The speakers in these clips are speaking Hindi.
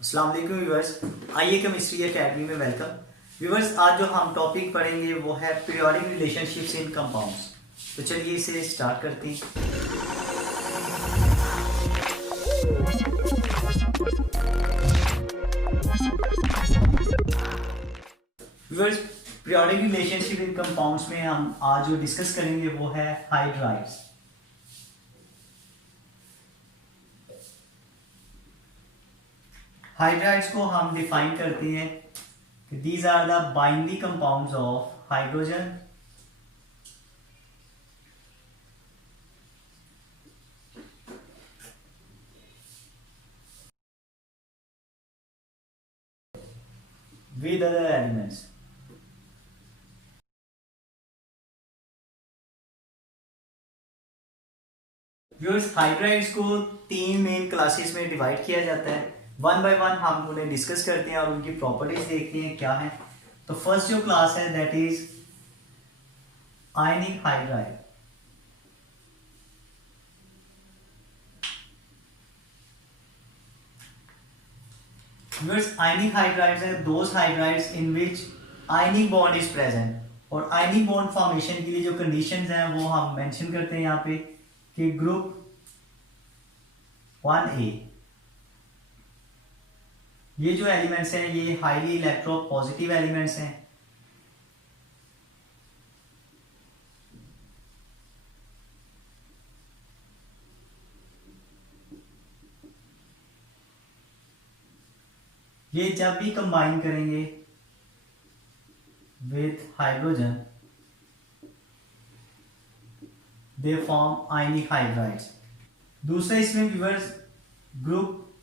अस्सलाम वालेकुम व्यूअर्स, आइए केमिस्ट्री एकेडमी में वेलकम। व्यूअर्स, आज जो हम टॉपिक पढ़ेंगे वो है पीरियोडिक रिलेशनशिप्स इन कंपाउंड्स। तो चलिए इसे स्टार्ट करते हैं। Viewers, periodic relationship in compounds में हम आज जो डिस्कस करेंगे वो है हाइड्राइड्स। हाइड्राइड्स को हम डिफाइन करते हैं कि these are the binary compounds of hydrogen with other elements. Viewers, hydrides को तीन मेन क्लासेस में डिवाइड किया जाता है। वन बाय वन हम उन्हें डिस्कस करते हैं और उनकी प्रॉपर्टीज देखते हैं क्या है। तो फर्स्ट जो क्लास है that is ionic hydride. Viewers, ionic hydrides है those hydrides in which ionic bond is present. और आयनिक बॉन्ड फॉर्मेशन के लिए जो कंडीशंस हैं वो हम मेंशन करते हैं यहाँ पे कि ग्रुप 1A, ये जो एलिमेंट्स हैं ये हाईली इलेक्ट्रोपॉजिटिव एलिमेंट्स हैं। ये जब भी कंबाइन करेंगे with hydrogen they form ionic hydrides. दूसरा इसमें व्यूअर्स ग्रुप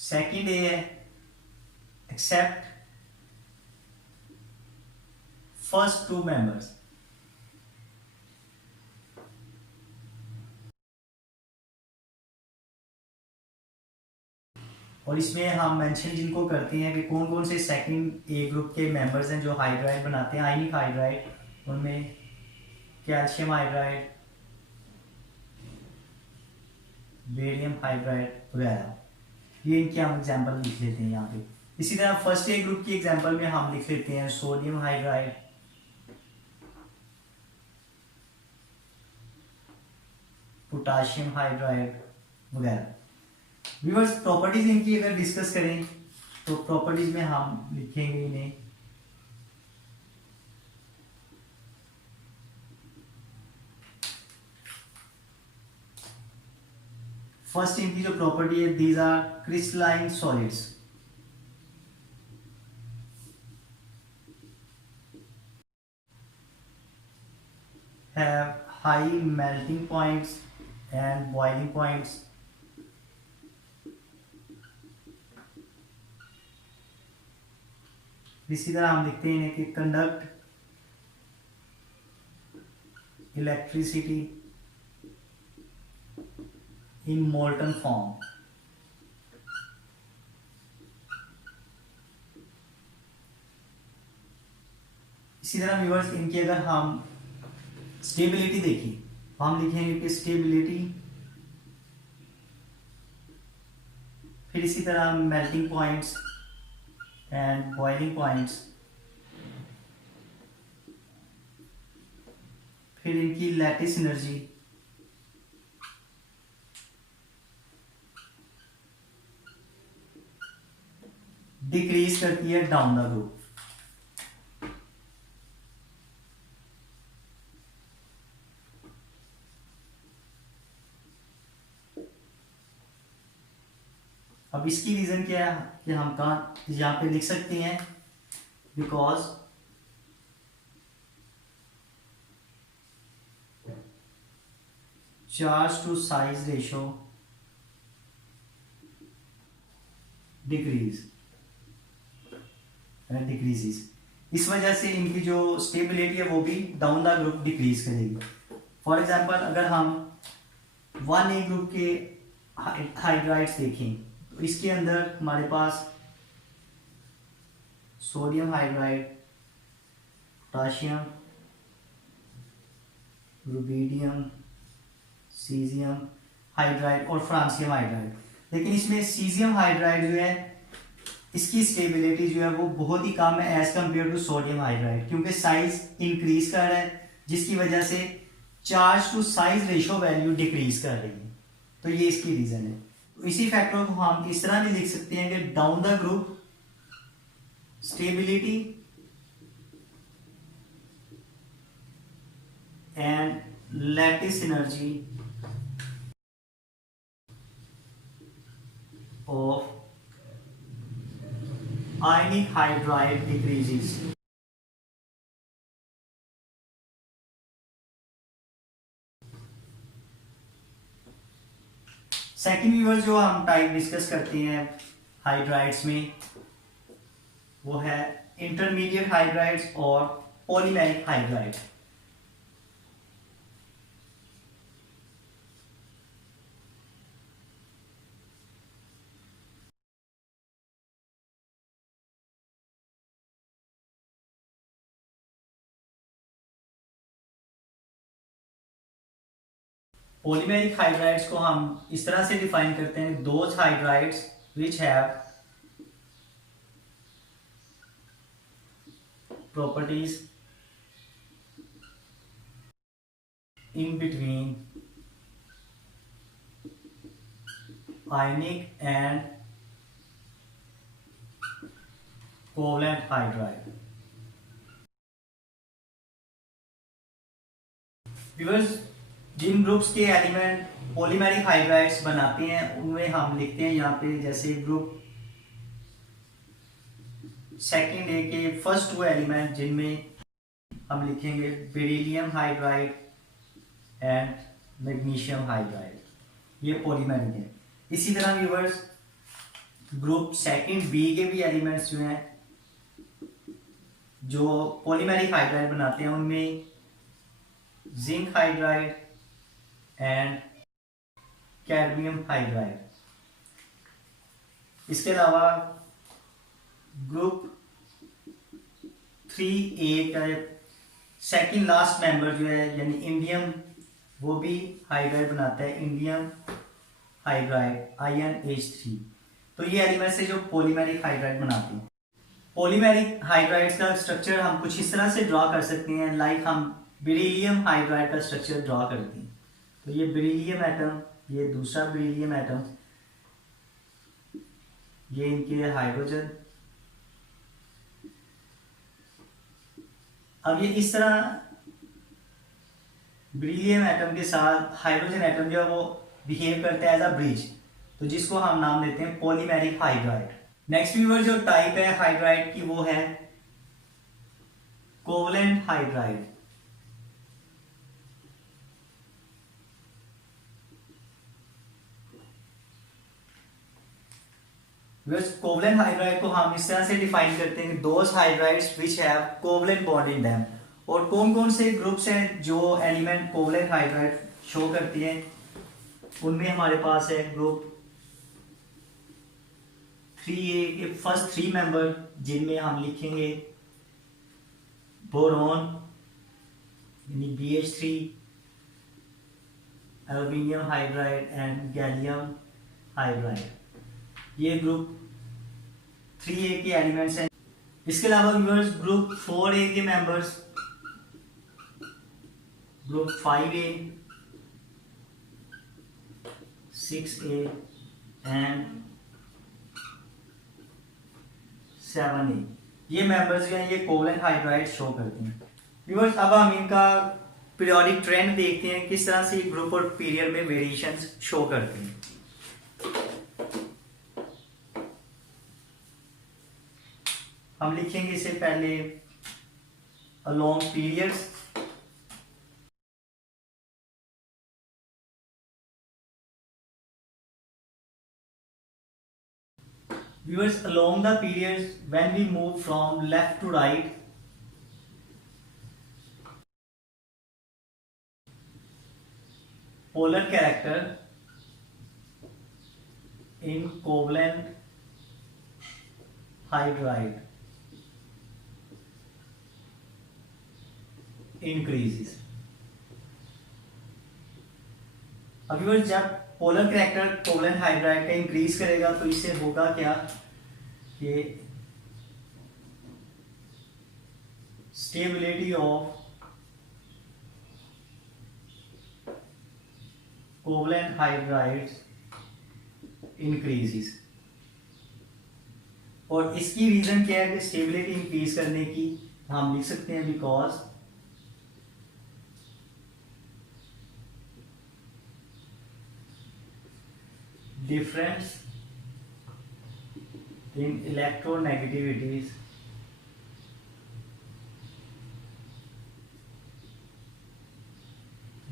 सेकंड ए है एक्सेप्ट फर्स्ट टू मेंबर्स। और इसमें हम मेंशन जिनको करते हैं कि कौन कौन से सेकंड ए ग्रुप के मेंबर्स हैं जो हाइड्राइड बनाते हैं आयनिक हाइड्राइड। उनमें कैल्शियम हाइड्राइड, बेरियम हाइड्राइड वगैरह, ये इनके हम एग्जांपल लिख लेते हैं यहाँ पे। इसी तरह फर्स्ट ए ग्रुप की एग्जांपल में हम लिख लेते हैं सोडियम हाइड्राइड, पोटाशियम हाइड्राइड वगैरह। व्यूअर्स, प्रॉपर्टीज इनकी अगर डिस्कस करें तो प्रॉपर्टीज में हम लिखेंगे इन्हें फर्स्ट इनकी जो प्रॉपर्टी है these are crystalline solids. Have high melting points and boiling points. इसी तरह हम लिखते हैं कि conduct electricity in molten form. इसी तरह व्यूअर्स, इनकी अगर हम स्टेबिलिटी देखिए तो हम लिखेंगे कि स्टेबिलिटी, फिर इसी तरह melting points and boiling points, फिर इनकी लैटिस एनर्जी, डिक्रीज करती है डाउन द ग्रुप। अब इसकी रीजन क्या है कि हम कहाँ यहाँ पे लिख सकते हैं because charge to size ratio decrease decreases. इस वजह से इनकी जो स्टेबिलिटी है वो भी डाउन द ग्रुप डिक्रीज करेगी। फॉर एग्जांपल, अगर हम 1A ग्रुप के हाइड्राइड्स देखें तो इसके अंदर हमारे पास sodium hydride, potassium, rubidium, caesium hydride और फ्रांसियम हाइड्राइड। लेकिन इसमें सीजियम हाइड्राइड जो है इसकी स्टेबिलिटी जो है वो बहुत ही कम है as compare to sodium hydride, क्योंकि साइज इंक्रीज कर रहा है जिसकी वजह से charge to size ratio value decrease कर रही है। तो ये इसकी रीजन है। तो इसी फैक्टर को हम इस तरह भी लिख सकते हैं कि down the group stability and lattice energy of ionic hydride decreases. Second viewers जो हम टाइप डिस्कस करते हैं हाइड्राइड्स में वो है इंटरमीडिएट हाइड्राइड्स और पॉलीमेरिक हाइड्राइड। पॉलीमेरिक हाइड्राइड्स को हम इस तरह से डिफाइन करते हैं, those hydrides which have properties in between ionic and covalent hydride. Because जिन ग्रुप्स के एलिमेंट पॉलीमेरिक हाइड्राइड्स बनाते हैं उनमें हम लिखते हैं यहाँ पे, जैसे ग्रुप सेकेंड ए के फर्स्ट टू एलिमेंट जिनमें हम लिखेंगे beryllium hydride and magnesium hydride, ये पॉलीमेरिक है। इसी तरह व्यूअर्स ग्रुप सेकेंड बी के भी एलिमेंट्स जो हैं जो पॉलीमेरिक हाइड्राइड बनाते हैं उनमें zinc hydride and cadmium hydride. इसके अलावा ग्रुप 3A का सेकंड लास्ट मेंबर जो है यानी इंडियम, वो भी हाइड्राइड बनाता है, इंडियम हाइड्राइड InH3। तो ये एलिमेंट्स है जो पॉलीमेरिक हाइड्राइड बनाते हैं। पॉलीमेरिक हाइड्राइड्स का स्ट्रक्चर हम कुछ इस तरह से ड्रॉ कर सकते हैं, लाइक हम बेरिलियम हाइड्राइड का स्ट्रक्चर ड्रॉ करते हैं। तो ये बेरिलियम एटम, ये दूसरा बेरिलियम एटम, ये इनके हाइड्रोजन। अब ये इस तरह बेरिलियम एटम के साथ हाइड्रोजन एटम जो है वो बिहेव करता है एज अ ब्रिज, तो जिसको हम नाम देते हैं पॉलीमेरिक हाइड्राइड। नेक्स्ट व्यूअर जो टाइप है हाइड्राइड की वो है कोवलेंट हाइड्राइड। कोवलेंट हाइड्राइड को हम इस तरह से डिफाइन करते हैं, those hydrides which have covalent bond in them. और कौन कौन से ग्रुप्स हैं जो एलिमेंट कोवलेंट हाइड्राइड शो करती हैं, उनमें हमारे पास है ग्रुप 3A के फर्स्ट 3 मेंबर जिनमें हम लिखेंगे बोरॉन यानी BH3, aluminium hydride and gallium hydride. ये ग्रुप 3A के एलिमेंट्स हैं। इसके अलावा व्यूअर्स ग्रुप 4A के members, group 5A, 6A and 7A, ये मेंबर्स जो हैं ये कोवलेंट हाइड्राइड शो करते हैं। व्यूअर्स अब हम इनका पीरियोडिक ट्रेंड देखते हैं, किस तरह से ग्रुप और पीरियड में वेरिएशंस शो करते हैं। हम लिखेंगे इसे पहले along periods. Viewers, along the periods when we move from left to right, polar character in covalent hydride increases. अब जब पोलर कैरेक्टर कोवलेंट हाइड्राइड का इंक्रीज करेगा तो इससे होगा क्या कि stability of covalent hydrides increases. और इसकी रीजन क्या है कि स्टेबिलिटी इंक्रीज करने की, हम लिख सकते हैं because difference in electronegativities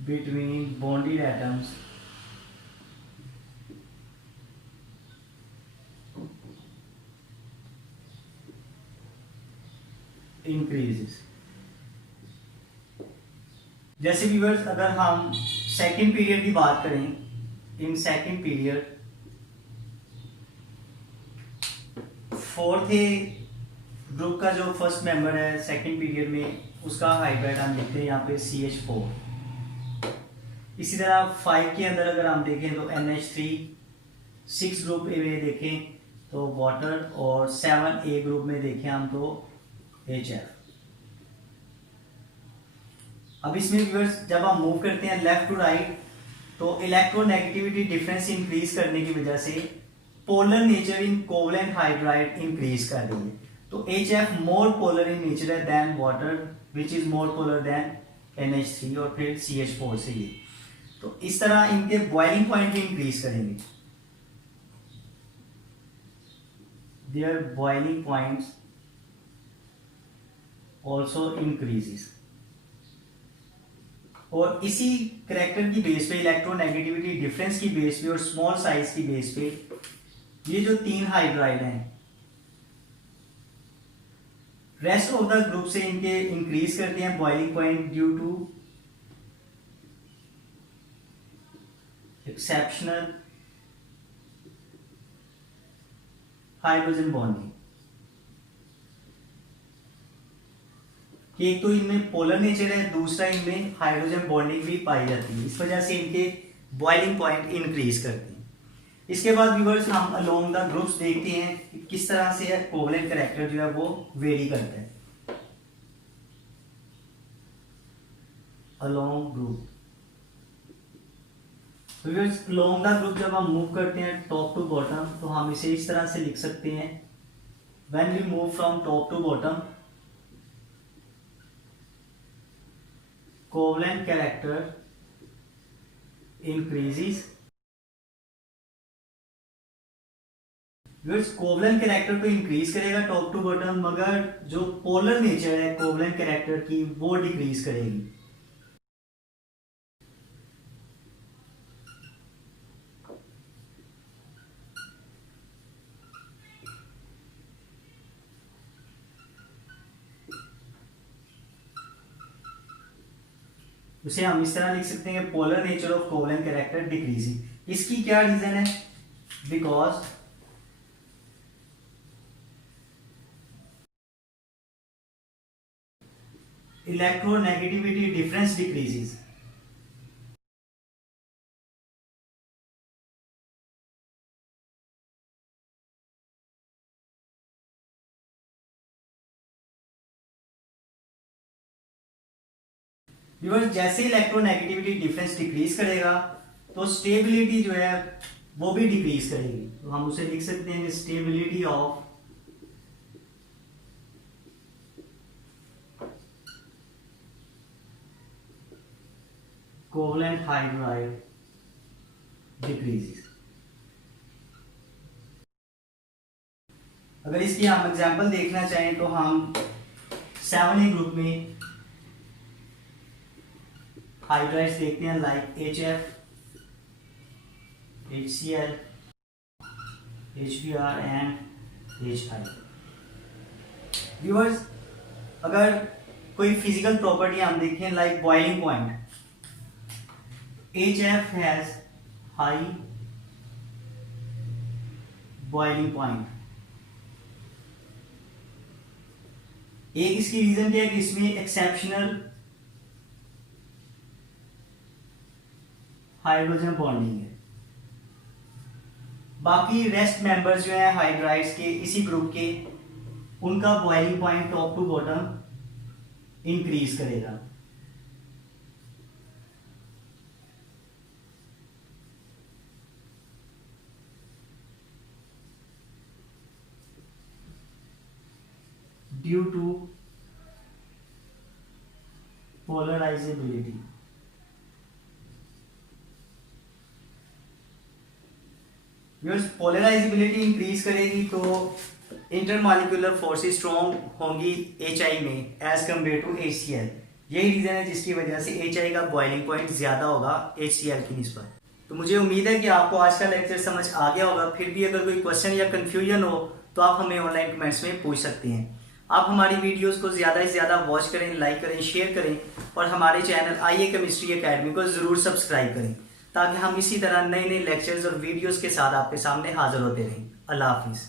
between bonded atoms increases। जैसे व्यूअर्स अगर हम सेकंड पीरियड की बात करें, in second period fourth group का जो फर्स्ट मेंबर है सेकंड पीरियड में, उसका हाइड्राइड हम लिखते हैं यहाँ पे CH4। इसी तरह 5 के अंदर अगर हम देखें तो NH3, 6 ग्रुप ए में देखें तो वाटर, और 7A ग्रुप में देखें हम तो HF। अब इसमें व्यूअर्स जब हम मूव करते हैं लेफ्ट टू राइट तो इलेक्ट्रोनेगेटिविटी डिफरेंस इंक्रीज करने की वजह से polar nature in covalent hydride increase कर रही है। तो HF more polar in nature है than water which is more polar than NH3 और फिर CH4 से ये। तो इस तरह इनके बॉइलिंग पॉइंट भी इंक्रीज करेंगे, there boiling points also increases. और इसी करेक्टर की बेस पे, इलेक्ट्रोनेगेटिविटी डिफरेंस की बेस पे और स्मॉल साइज की बेस पे ये जो 3 हाइड्राइड हैं रेस्ट ऑफ द ग्रुप से इनके इंक्रीज करते हैं boiling point due to exceptional hydrogen bonding. कि एक तो इनमें पोलर नेचर है, दूसरा इनमें हाइड्रोजन बॉन्डिंग भी पाई जाती है, इस वजह से इनके बॉइलिंग पॉइंट इंक्रीज करते हैं। इसके बाद व्यूअर्स हम अलोंग द ग्रुप्स देखते हैं कि किस तरह से कोवलेंट कैरेक्टर जो है वो वेरी करता है along group. Viewers along the group जब हम मूव करते हैं टॉप टू बॉटम तो हम इसे इस तरह से लिख सकते हैं, when we move from top to bottom covalent character increases. Covalent character तो इंक्रीज करेगा टॉप टू बॉटम, मगर जो पोलर नेचर है कोवलेंट कैरेक्टर की वो डिक्रीज करेगी। उसे हम इस तरह लिख सकते हैं polar nature of covalent character decreasing. इसकी क्या रीजन है? Because electronegativity difference decreases. Viewers जैसे इलेक्ट्रोनेगेटिविटी डिफरेंस डिक्रीज करेगा तो स्टेबिलिटी जो है वो भी डिक्रीज करेगी। तो हम उसे लिख सकते हैं stability of covalent hydride decreases. अगर इसकी हम एग्जांपल देखना चाहें तो हम 7A ग्रुप में हाइड्राइड्स देखते हैं like HF, HCl, HBr and HI। Viewers अगर कोई फिजिकल प्रॉपर्टी हम देखें like boiling point, HF has high boiling point. एक इसकी रीजन क्या है कि इसमें एक्सेप्शनल हाइड्रोजन बॉन्डिंग है। बाकी रेस्ट मेंबर्स जो हैं हाइड्राइड्स के इसी ग्रुप के, उनका boiling point top to bottom increase करेगा। Due to polarisability. Polarisability increase करेगी तो इंटरमॉलिक्यूलर फोर्सेस स्ट्रॉन्ग होंगी HI में एज कम्पेयर टू HCl। यही रीजन है जिसकी वजह से HI का बॉइलिंग पॉइंट ज्यादा होगा HCl की निस्बत। तो मुझे उम्मीद है कि आपको आज का लेक्चर समझ आ गया होगा। फिर भी अगर कोई क्वेश्चन या कंफ्यूजन हो तो आप हमें ऑनलाइन कमेंट्स में पूछ सकते हैं। आप हमारी वीडियोस को ज़्यादा से ज़्यादा वॉच करें, लाइक करें, शेयर करें और हमारे चैनल IA केमिस्ट्री एकेडमी को ज़रूर सब्सक्राइब करें ताकि हम इसी तरह नए नए लेक्चर्स और वीडियोस के साथ आपके सामने हाजिर होते रहें। अल्लाह हाफिज़।